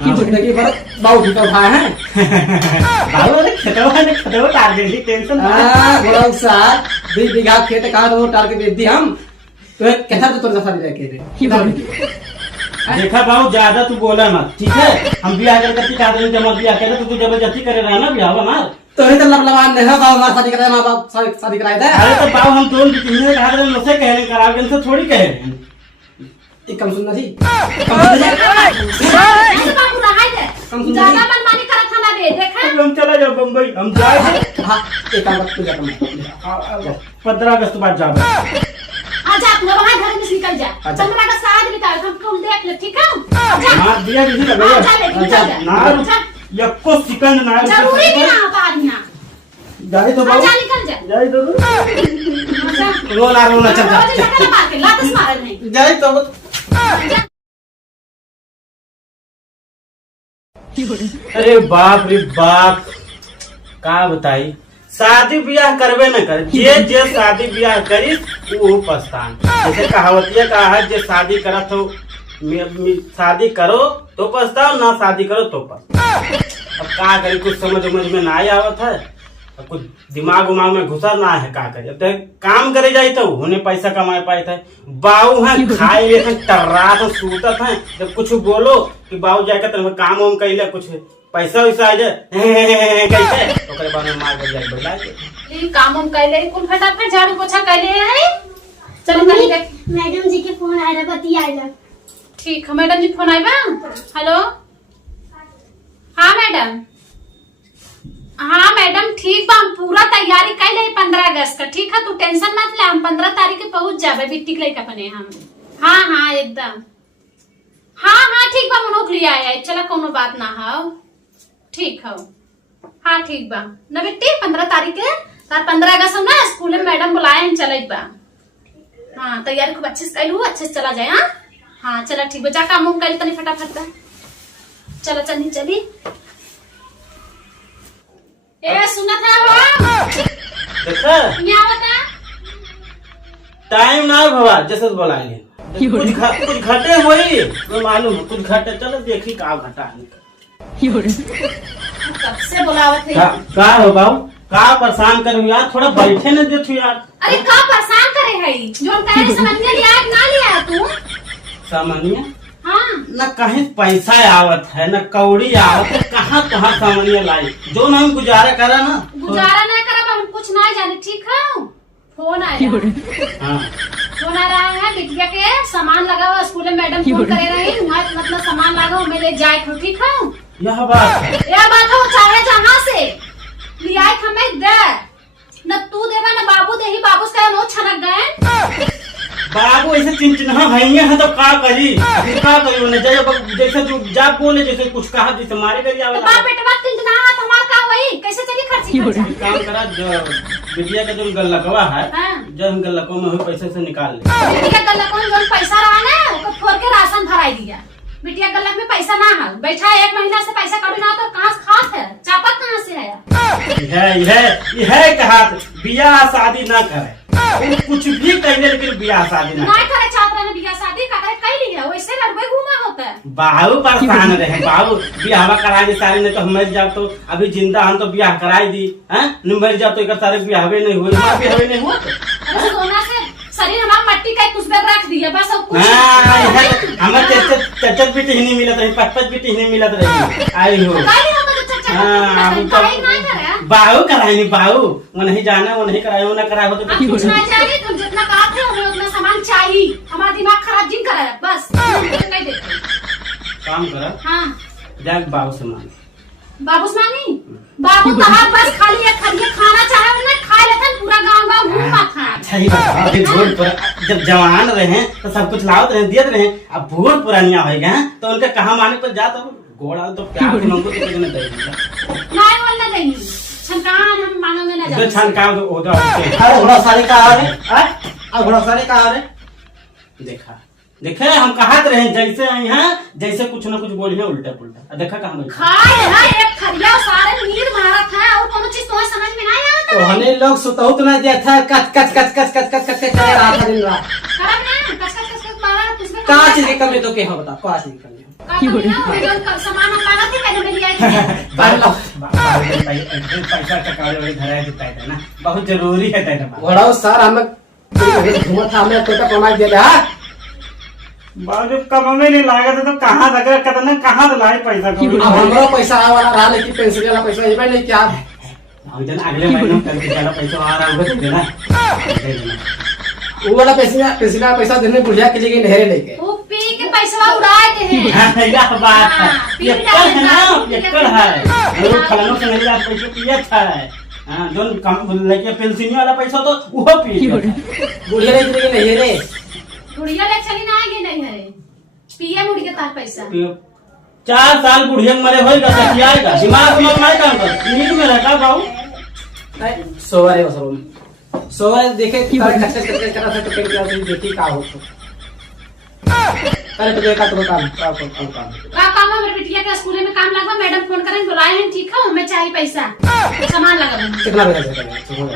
जिंदगी भर बहुत ही उठाए हैं। बाबू ने खेतवा टार दे दी, टेंशन बोला साथ 20 बीघा खेत कहा तो टार के बेच दी हम। तो कैसा तो तुरंत शादी लेके रे देखा बाबू, ज्यादा तू बोला मत, ठीक है? हम ब्याह करके चाहते हैं, जब ब्याह करे तो तू जबरदस्ती करे रहा ना ब्याह हमार। तो ही तो लबलबान नहीं है बाबू, हमारा शादी कराया, माँ बाप शादी कराए थे। अरे तो बाबू हम तो किसी कहा था, मुझसे कह रहे करा के थोड़ी कह रहे हैं। एक कम सुनना जी, ज्यादा मनमानी करत था ना बे, देखा? हम चला जाओ बम्बई, हम जाए। हाँ एक काम कर, तू जा तुम 15 अगस्त बाद जाओ। आजा तू वहां घर में निकल जा, 15 का साथ बिताओ, हम तुम देख ले, ठीक है? मार दिया किसी लगे ना यक्को सेकंड ना जरूरी भी ना पारियां जाए तो बाबू, निकल जा, जाए तो रोना चल जा, लातस मार नहीं जाए तो। अरे बाप रे बाप, का बताई, शादी ब्याह करबे न कर, जे शादी ब्याह करी वो पछतान। जैसे कहावतिया कहा है, जे शादी करत हो, शादी करो तो पछताओ, ना शादी करो तो पछताओ। अब का करी, कुछ समझ में ना आवत है, अब कुछ दिमाग उमाग में घुसा ना है, का करे। अब तो काम करे जाई तो उन्हें पैसा कमाए पाए थे। बाऊ है खाए लेते टर्रा तो सूतत है, जब कुछ बोलो कि बाऊ जाके तुम काम वाम कैले, कुछ पैसा वैसा आ जाए कैसे, ओकरे बाद में मार कर जाए बोला ये काम हम कैले, कुल फटाफट झाड़ू पोछा कैले है। चलो कहीं देख, मैडम जी के फोन आया, बती आया। ठीक है, मैडम जी फोन आया। हेलो, हाँ मैडम, हाँ मैडम ठीक बा, हम पूरा तैयारी कर ले 15 अगस्त का, ठीक है? तू टेंशन मत ले, हम 15 तारीख के पहुंच जाबे बिट्टी के अपने हम। हाँ एकदम, हाँ ठीक बा, मनोक लिया आया, चला कोनो बात ना हो, ठीक हो। हाँ ठीक बा न बिट्टी, 15 तारीख के तार 15 अगस्त हम ना स्कूल में मैडम बुलाए हैं, चले बा। हाँ तैयारी खूब अच्छे से कर लू, अच्छे से चला जाए। हाँ चला ठीक बा, जा काम उम कर तनी फटाफट बा, चला चली। ए सुनत है वो, देखा यहाँ बता टाइम ना भवा, जैसे बोलाएंगे कुछ घटे होई तो मालूम, कुछ घटे, चलो देखी का घटा कब से बुलावत है। का हो बाबू, का परेशान करू यार, थोड़ा बैठे न देथु यार। अरे का परेशान करे है, जो कहे समझ में लिया ना लिया तू सामान्य हाँ न कहीं पैसा आवत है, न कौड़ी आवत है, कहाँ सामान्य लाई, जो न हम गुजारा करा ना, गुजारा ना करा, हम कुछ ना जाने, ठीक है? फोन आया, हाँ फोन आ रहा है, बिटिया के सामान लगा हुआ, स्कूल में मैडम फोन करे रही, मतलब सामान लगा हुआ, मैं ले जाए थे, ठीक है? यह बात है, वो चाहे जहाँ से लिया हमें दे, न तू देवा न बाबू दे ही, बाबू से नो छनक गए। बाबू ऐसे चिंचिन्हा भैया है तो का करी, जैसे तू जा बोले, जैसे कुछ कहा, जैसे मारे करी आवे बाप बेटा चिंचिन्हा हमारा का वही कैसे चली खर्ची काम करा, बिटिया का जो गल्लकवा है, जब हम गल्लकों में पैसे से निकाल ले, बिटिया गल्लक में जो पैसा रहा ना, उसको फोड़ के राशन भराई दिया। बिटिया गल्लक में पैसा ना है, बैठा 1 महीना से पैसा कभी ना, तो कहाँ से खात है, चापत कहाँ से आया? यह कहा बियाह शादी ना करे, कुछ भी कहने, लेकिन बियाह शादी ना करे, छात्रा ने बियाह शादी का करे कई लिया, वैसे लड़के घूमा होता है। बाबू परेशान रहे, बाबू बियाह कराए दे सारे, नहीं तो हम मर जाओ, तो अभी जिंदा हम तो बियाह कराई दी है, मर जाओ तो एक सारे बियाह नहीं हुए, बियाह नहीं हुआ। सोना से शरीर हमारा मट्टी का कुछ बेर रख दिया बस, अब कुछ हमारे चचत भी नहीं मिलत रही, 5 भी नहीं मिलत रही, आई हो बाहू कराई, बाहू वो नहीं जाना, वो नहीं कराए, वो ना कराए हो तो कुछ ना चाहिए, तुम जितना काम है हमें उतना सामान चाहिए, हमारा दिमाग खराब जिन कराया बस, नहीं देते काम करा। हाँ जाग बाबू से मांग, बाबू से मांगी, बाबू कहा बस खाली खाना चाहे ना खा लेते, पूरा गाँव घूमा था। सही बात, अभी भूल पूरा, जब जवान रहे तो सब कुछ लावत रहे, दियत रहे, अब भूल पुरानिया हो गए तो उनके कहा माने पर जा, तो घोड़ा तो प्यार से मंगो तो किसी ने दे दिया नहीं, बोलना देंगे छनकान, हम मानो में ना जाते, छनकान तो ओदा अरे घोड़ा सारे का आ रहे, घोड़ा सारे का आ रहे, देखे हम कहत रहे, जैसे यहाँ जैसे कुछ न कुछ बोलिए उल्टा पुल्टा, देखा कहाँ खाए है एक खरिया सारे नीर मारत है, और कोनो चीज तुम्हें समझ में नहीं आता, तो हमें लोग सुतहुत ना दिया था, कच कर रहा था दिन रात, करब ना कच मारा तुझमें कहाँ चीज की कमी तो क्या बता, कहाँ चीज की कमी सामान हम लाना थे पहले मेरी आई थी। पैसा चकावे वाली धराया देता है ना, बहुत जरूरी है तेरा बात। बड़ा सर हमें घूमा था, हमें कोटा कमाई दे रहा बाबू कम में नहीं लागा तो कहाँ लगा कहता कहाँ से लाए पैसा को। अब हमारा पैसा आने वाला रहा, लेकिन पेंसिल वाला पैसा ये नहीं क्या जन अगले महीने कल के वाला पैसा आ रहा होगा तो देना। वो वाला पेंसिल वाला पैसा देने बुढ़िया के लिए नहरे लेके वो पी के पैसा उड़ाए थे। यह बात है, हाँ, पियक्कड़ है ना, पियक्कड़ है। लोग फलानों से नहीं पैसे पिया था हाँ, जो कम लेके पेंसिल वाला पैसा तो वो पी बुढ़िया लेके नहरे बुढ़िया ले चली ना आगे नहीं है पिए मुड़ के तार पैसा 4 साल बुढ़िया मरे होगा तो क्या आएगा दिमाग में मैं काम कर नींद में रहता बाबू सोवारे सोवारे देखे कच्चे करा था तो क्या देखी का हो तो अरे तो का तो काम का काम है मेरे बिटिया के स्कूल में काम लगा मैडम फोन करें बुलाए हैं ठीक है मैं चाहिए पैसा सामान लगा दूंगा कितना पैसा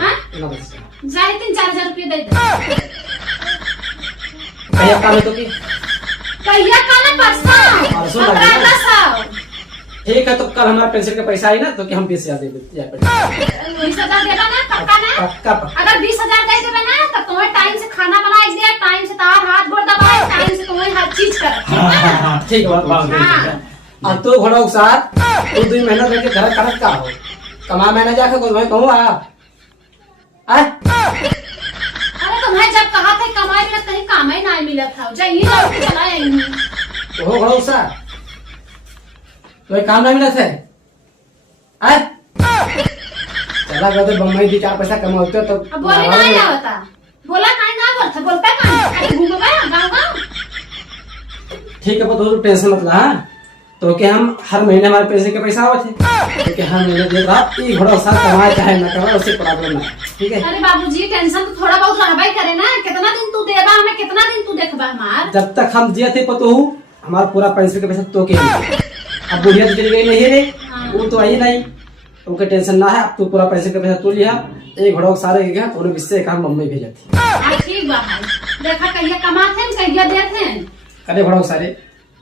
हां कितना पैसा जाए 3-4 हजार रुपए दे दे कहिया काम है तो की कहिया काला परसों 1500 ठीक है तो कल हमारा पेंसिल का पैसा आई ना तो कि हम 20,000 दे जाए 20,000 देगा ना पक्का ना पक्का अगर 20,000 दे देबे ना तो तुम्हें टाइम से खाना बना दे टाइम से तार हाथ गोड़ दबाए टाइम से तुम्हें हर चीज कर ठीक है अब तो घोड़ा के साथ तू 2 महीना करके घर करत का हो कमा महीना जाके कोई भाई कहूँ अरे तुम्हें जब कहा था कमाई मिला कहीं काम ही ना मिला था जाइए लौट के चला आएंगे हो घोड़ा के साथ कोई काम नहीं मिला थे चला गए बम्बई 2-4 पैसा कमाते तो अब बोले नहीं आवता बोला नहीं ना बोलता बोलता कहां अरे घूमबा गांव ठीक है तो टेंशन मत ला हाँ? तो क्या हम हर महीने हमारे पैसे के पैसा आवे थे तो क्या हम महीने दे रहा ये घोड़ा साथ कमाए चाहे ना कमाए उससे प्रॉब्लम ना ठीक है अरे बाबूजी टेंशन तो थोड़ा बहुत रहबाई करे ना कितना दिन तू देबा हमें कितना दिन तू देखबा हमार जब तक हम दिए थे पतो हमारा पूरा पैसे का पैसा तो के अब बुढ़िया तो चली गई नहीं रे वो तो आई नहीं उनका टेंशन ना है अब तू पूरा पैसे का पैसा तू लिया एक घोड़ा सारे गया उन्हें इससे काम मम्मी भेजा थी ठीक बा भाई देखा कहिया कमाते हैं कहिया देते हैं करे घोड़ा सारे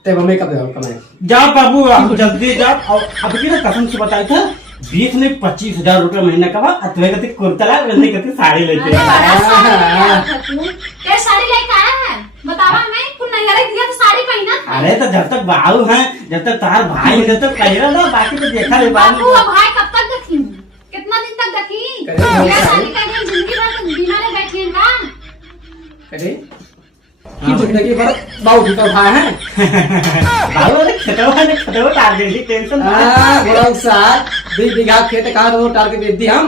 ते मम्मी कब कमाए जाओ बाबू आप जल्दी जाओ और अब की ना कसम से बताया था 20 में 25,000 रुपए महीना का अतवे कहते कुर्ता ला वैसे कहते साड़ी लेते अरे बड़ा साड़ी क्या साड़ी लेके आया है बतावा मैं कुछ नहीं अरे दिया तो साड़ी पहना था अरे तो जब तक बाबू हैं जब तक तार भाई है जब तक कहेगा ना बाकी तो देखा रे बाबू भाई कब तक देखी कितना दिन तक देखी ये शादी करके जिंदगी भर बिना ले बैठी हैं का करे जिंदगी भर बाबू की तो भाई हैं बाबू ने खेतवा तार दे दी टेंशन घोड़ा साथ 2 बीघा खेत का रो टार के दे दी हम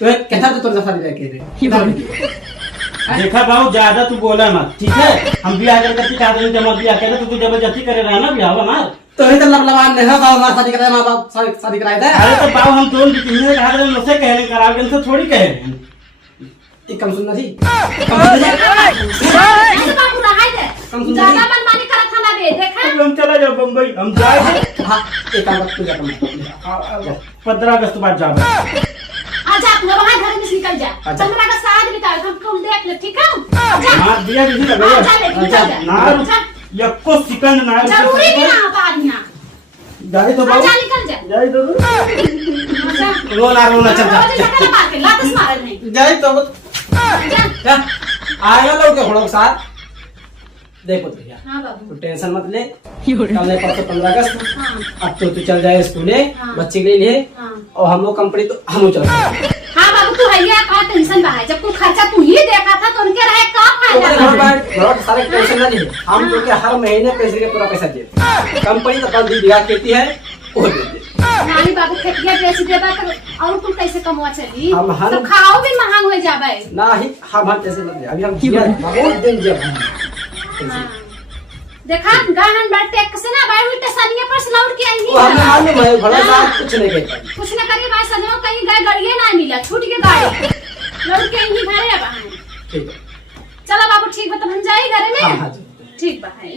तो कैसा तो तोर शादी लेके रे देखा बाबू ज्यादा तू बोला मत ठीक है हम ब्याह करके चादर जमा दिया करे तो तू जबरदस्ती करे रहा ना ब्याह हमार तो ही तो लबलबान ने है बाबू हमारा शादी कराया मां बाप शादी कराए थे अरे तो बाबू हम दोनों की ने कहा रहे मुझसे कहने करावे से थोड़ी कह रहे हैं एक कम सुनना थी बाबू रहाई दे ज्यादा मनमानी करत था ना बे देखा हम चला जाओ बम्बई हम जाए हां एक काम तू जा कम 15 अगस्त बाद जाओ आजा तू वहां घर में निकल जा 15 का साथ बिताओ हम तुम देख ले ठीक है आजा मार दिया नहीं लगा ना यक्को सेकंड ना जरूरी नहीं ना बारियां जाए तो बाबू आजा निकल जा जाए तो रोना चल जा लातस मारे नहीं जाए तो जा आएगा लोग के घोड़ों के साथ देखो तो भैया हां बाबू तू टेंशन मत ले कल नहीं परसों 15 अगस्त हां अब तो तू चल जाए स्कूले बच्चे के लिए हां और हम लोग कंपनी तो हम चल जाए हां बाबू तू हैया का टेंशन बा है जब तू खर्चा तू ही देखा था तो उनके रहे का फायदा बहुत सारे टेंशन ना ले हम तो के हर महीने पैसे का पूरा पैसा दे कंपनी तो 2 बीघा खेती है वो दे दे नानी बाबू खेतिया बेच देबा तो और तुम कैसे कमवा चली हम हर तो खाओ भी महंग हो जाबे ना ही हम पैसे मत दे अभी हम जिया बहुत दिन जब देखा गाहन बैठ टैक्स से ना भाई उल्टे सनिया पर से लौट के आई वो हमें मालूम है भला साहब कुछ नहीं कहता कुछ न करिए भाई सजवा कहीं गए गाड़िए ना मिला छूट के गाड़ी लौट के यहीं घरे अब हैं ठीक है चलो बाबू ठीक बा तब हम जाई घरे में हां हां ठीक बा है